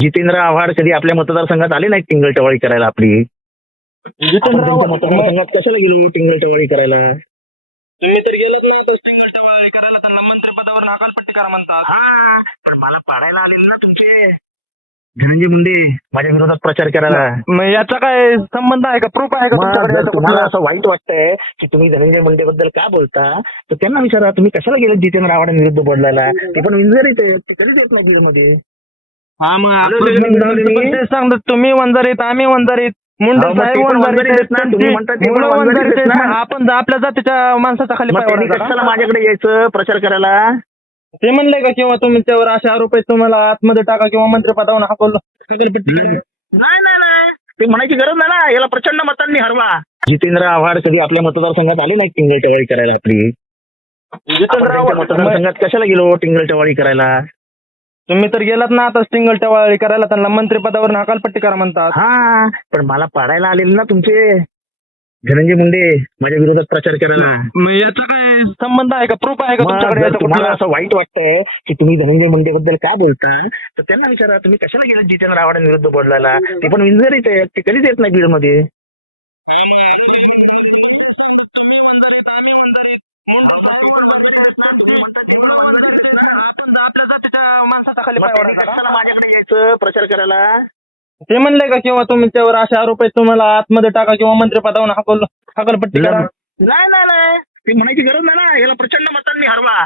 जितेंद्र आव्हाड कधी आपल्या मतदारसंघात आले नाही टिंगल टवाळी करायला आपली जितेंद्र कशाला गेलो टवाळी करायला पाहायला आले ना तुमचे धनंजय मुंडे माझ्या विरोधात प्रचार करायला याचा काय संबंध आहे का प्रूफ आहे का तुम्हाला असं वाईट वाटतंय की तुम्ही धनंजय मुंडे बद्दल काय बोलता तर त्यांना विचारा तुम्ही कशाला गेलो जितेंद्र आव्हाड विरुद्ध बदलायला ते पण नाही मध्ये हा मग ते आम्ही तुम्ही मंजारित आम्ही आपल्या आपण जातीच्या माणसाचा खाली माझ्याकडे यायचं प्रचार करायला ते म्हणले का म्हणलंय आहेत तुम्हाला आतमध्ये टाका किंवा मंत्रिपदावर हाकलोटी नाही नाही ते म्हणायची गरज नाही ना याला प्रचंड मतांनी हरवा जितेंद्र आव्हाड कधी आपल्या मतदारसंघात आले नाही टिंगल टवाळी करायला आपली जितेंद्र मतदारसंघात कशाला गेलो टिंगल टवाळी करायला तुम्ही तर गेलात ना आता सिंगल टवा करायला त्यांना मंत्री पदावर नाकालपट्टी करा म्हणतात हा पण मला पडायला आलेले ना तुमचे धनंजय मुंडे माझ्या विरोधात प्रचार करायला काय संबंध आहे का प्रूफ आहे का तुमच्याकडे तुम्हाला असं वाईट वाटतं की तुम्ही धनंजय मुंडे बद्दल काय बोलता तर त्यांना विचारा तुम्ही कशाला गेला जितेंद्र रावडा विरुद्ध बोलायला ते पण आहे ते कधीच येत नाही मध्ये प्रचार करायला ते म्हणले का किंवा तुमच्यावर असे आरोप आहेत तुम्हाला आतमध्ये टाका किंवा पदावर हाकल हाकलपट्टी करा नाही नाही नाही ती म्हणायची गरज नाही ना याला प्रचंड मतांनी हरवा